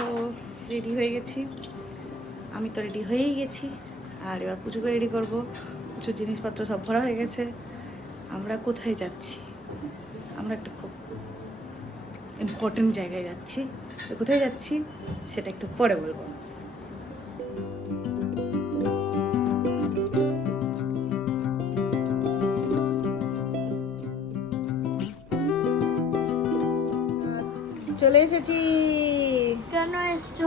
ও ready হয়ে গেছি। আমি তো রেডি হয়েই গেছি। আর এবার পুজোকে রেডি করব। পুজোর জিনিসপত্র সব ভরা হয়ে গেছে। আমরা কোথায় যাচ্ছি? আমরা একটা খুব ইম্পর্টেন্ট জায়গায় যাচ্ছি। তো কোথায় যাচ্ছি? সেটা একটু পরে বলব। চলে এসেছি। কেন এসছো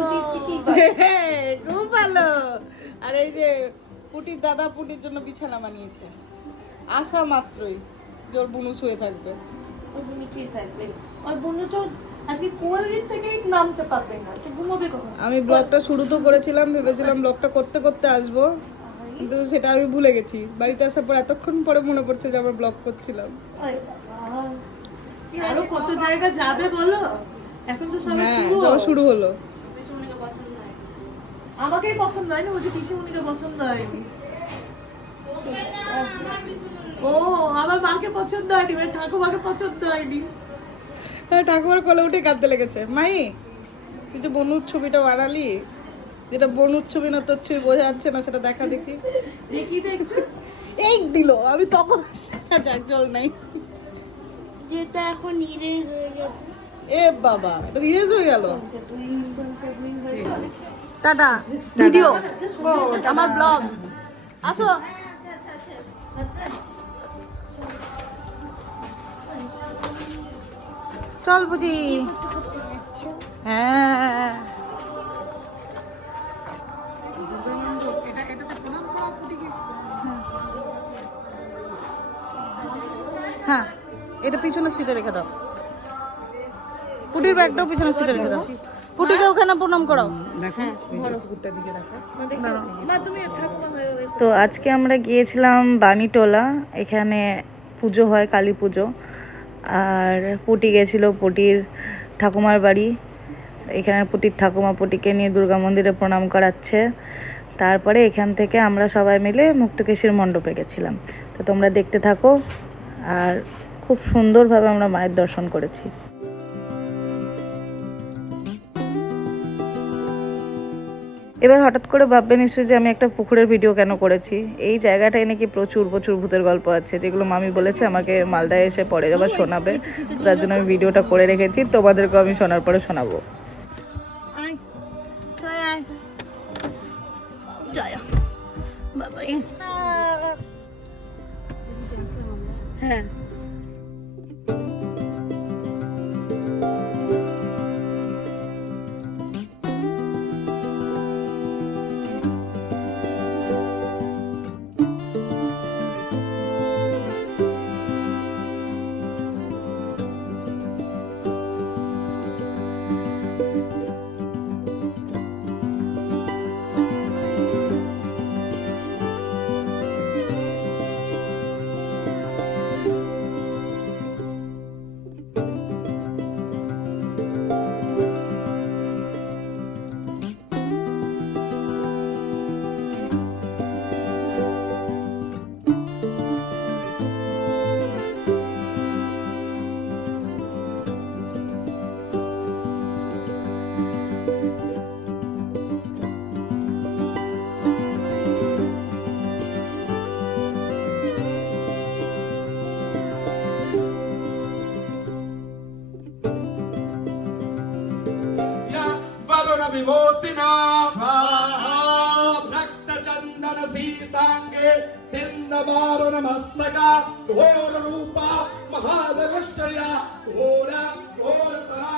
খুব ভালো আর এই যে পুটির দাদা পুটির জন্য বিছানা বানিয়েছে। আসা মাত্রই জোর বুনু শুয়ে থাকবে। ওর ঘুমিয়ে থাকবে। ওর বোন তো আজকে কোয়ালির থেকে নামতে পারবে না। তো ঘুমোবে কখন? আমি ব্লগটা শুরু তো করেছিলাম ভেবেছিলাম ব্লগটা করতে করতে আসব। কিন্তু সেটা আমি ভুলে গেছি। বাড়িতে আসার পর এতক্ষণ পরে মনে পড়ছে যে আমরা ব্লগ করছিলাম। আরও কত জায়গা যাবে বলো? এখন তো সবে হ্যাঁ শুরু। শুরু হলো। আমাকেই পছন্দ হয়নি বলছে পিসিমণিকে পছন্দ হয়নি। ও আমার মাকে পছন্দ হয়নি এবার ঠাকুমাকে পছন্দ হয়নি। হ্যাঁ ঠাকুমার কোলে উঠে কাঁদতে লেগেছে। মাই তুই যে বনুর ছবিটা বানালি যেটা বনুর ছবি না তোর ছবি বোঝা যাচ্ছে না সেটা দেখা দেখি। দেখি তো একটু। এই দিল আমি তখন যাক জল নাই। যেটা এখন ইরেজ হয়ে গেছে। এ বাবা এটা ইরেজ হয়ে গেল? টাটা। ভিডিও। আমার ব্লগ আসো। চল বুঝি। হ্যাঁ। হ্যাঁ। এটা পিছনে সিটে রেখে দাও। পুটির ব্যাগটাও পিছনে সিটে রেখে দাও। পুটিকে ওখানে প্রণাম করাও। তো আজকে আমরা গিয়েছিলাম বাণীটোলা এখানে পুজো হয় কালী পুজো। আর পুটি গেছিল পুটির ঠাকুমার বাড়ি। এখানে পুটির ঠাকুমা পুটিকে নিয়ে দুর্গা মন্দিরে প্রণাম করাচ্ছে। তারপরে এখান থেকে আমরা সবাই মিলে মুক্তকেশীর মণ্ডপে গেছিলাম। তো তোমরা দেখতে থাকো আর খুব সুন্দরভাবে আমরা মায়ের দর্শন করেছি। এবার হঠাৎ করে ভাববে নিশ্চয়ই যে আমি একটা পুকুরের ভিডিও কেন করেছি? এই জায়গাটায় নাকি প্রচুর প্রচুর ভূতের গল্প আছে, যেগুলো মামি বলেছে আমাকে মালদায় এসে পরে আবার শোনাবে। তার জন্য আমি ভিডিওটা করে রেখেছি, তোমাদেরকেও আমি শোনার পরে শোনাবো। হ্যাঁ। మోసిన. రక్త చందన సీతాంగే సిందమారుణ మస్తక ఘోర రూప మహాదరుష్టయ ఘోర ఘోర తరా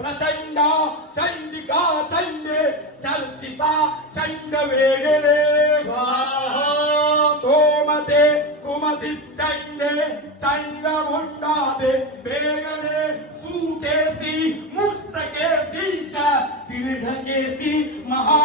ಪ್ರಚಂಡ ಚಂಡಿಕಾ ಚಂಡೆ ಚರ್ಚಿತ ಚಂಡವೇಗನೆ ಸೋಮತೆ ಕುಮತಿ ಚಂಡೆ ಚಂಡ ಮುಂಡಾದೆ ಬೇಗನೆ ಸೂಟೇಸಿ ಮುಸ್ತಕೇಸಿ ಚ ತಿರುಗೇಸಿ ಮಹಾ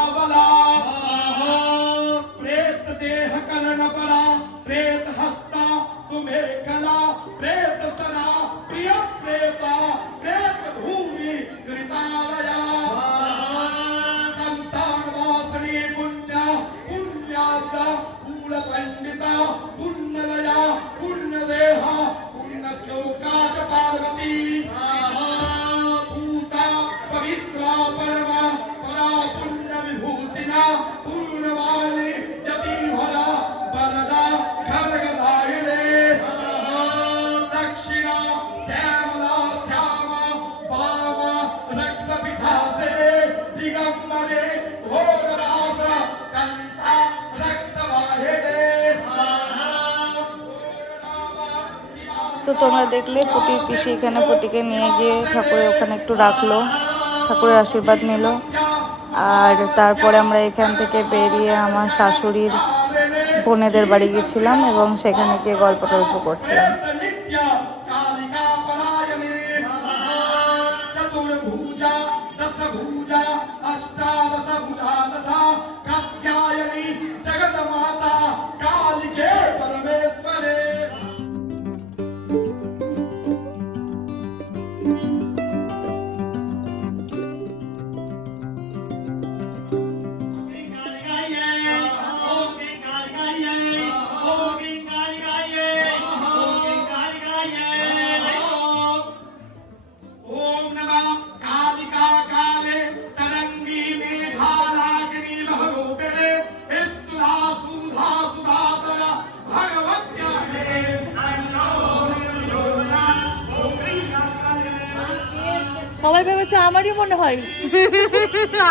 ربنا لا তোমরা দেখলে পুটির পিসি এখানে পুটিকে নিয়ে গিয়ে ঠাকুরের ওখানে একটু রাখল, ঠাকুরের আশীর্বাদ নিল। আর তারপরে আমরা এখান থেকে বেরিয়ে আমার শাশুড়ির বোনেদের বাড়ি গেছিলাম এবং সেখানে গিয়ে গল্প টল্প করছিলাম। ভেবেছে আমারই মনে হয়।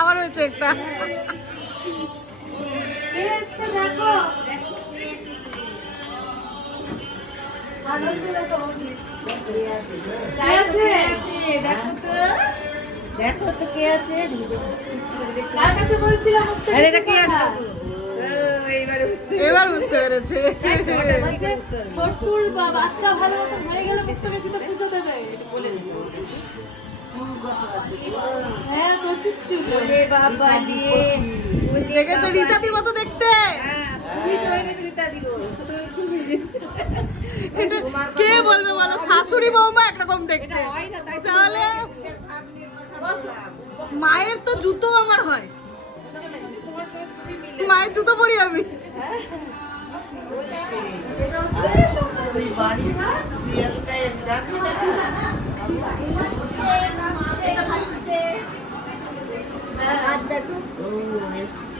আমার হয়েছে একটা। দেখো। দেখো তো। দেখো তো কে আছে। কার কাছে বলছিলাম এটা কে আছে? এবার বুঝতে পেরেছে। ছোট্টুর বাচ্চা ভালো মতন হয়ে হ্যাঁ প্রচুর ছিল এ বাবা দিয়ে দেখেছ রীতাদির মতো দেখতে? এটা কে বলবে বলো? শাশুড়ি বৌমা একরকম দেখতে। তাহলে মায়ের তো জুতো আমার হয়। মায়ের জুতো পরি আমি।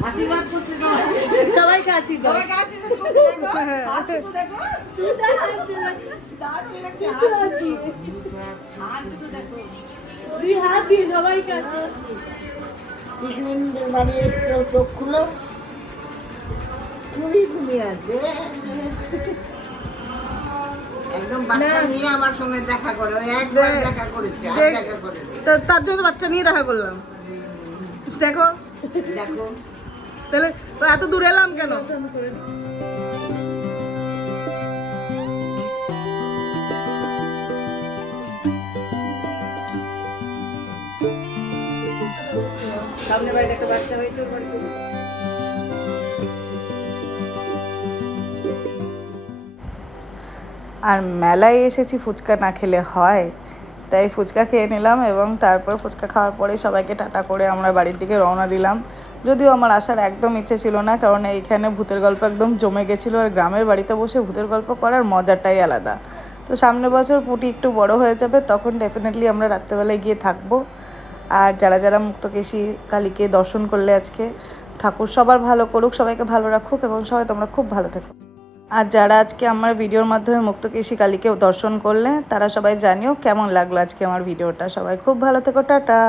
আশীর্বাদ করতে দাও সবাইকে আছি সবাইকে আশীর্বাদ করতে দেখো। হাত দুটো দেখো। কিছু হাত দিয়ে হাত দুটো দেখো। দুই হাত দিয়ে সবাইকে আছি কৃষ্ণের বাড়ি একটু চোখ খুলো। খুবই ঘুমিয়ে আছে। তার জন্য বাচ্চা নিয়ে দেখা করলাম। দেখো। দেখো। তাহলে তো এত দূরে এলাম কেন? সামনে বাড়িতে একটা বাচ্চা হয়েছে ওর বাড়িতে। আর মেলায় এসেছি ফুচকা না খেলে হয়। তাই ফুচকা খেয়ে নিলাম এবং তারপর ফুচকা খাওয়ার পরে সবাইকে টাটা করে আমরা বাড়ির দিকে রওনা দিলাম। যদিও আমার আসার একদম ইচ্ছে ছিল না, কারণ এইখানে ভূতের গল্প একদম জমে গেছিল আর গ্রামের বাড়িতে বসে ভূতের গল্প করার মজাটাই আলাদা। তো সামনের বছর পুটি একটু বড় হয়ে যাবে, তখন ডেফিনেটলি আমরা রাত্রেবেলায় গিয়ে থাকব। আর যারা যারা মুক্তকেশী কালীকে দর্শন করলে আজকে, ঠাকুর সবার ভালো করুক, সবাইকে ভালো রাখুক এবং সবাই তোমরা খুব ভালো থেকো। আর যারা আজকে আমার ভিডিওর মাধ্যমে মুক্তকেশী কালীকে দর্শন করলে, তারা সবাই জানিও কেমন লাগল আজকে আমার ভিডিওটা। সবাই খুব ভালো থেকো, টাটা।